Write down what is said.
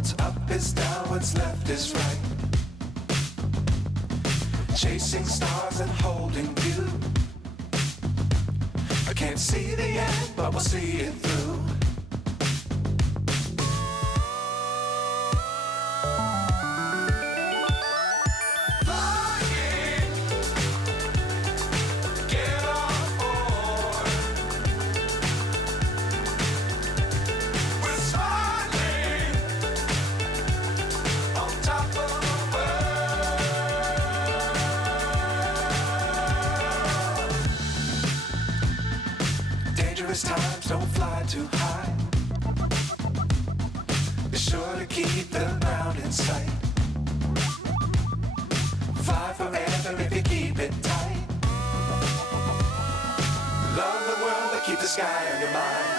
What's up is down, what's left is right. Chasing stars and holding you. I can't see the end, but we'll see it through. Dangerous times, don't fly too high. Be sure to keep the ground in sight. Fly forever if you keep it tight. Love the world, but keep the sky on your mind.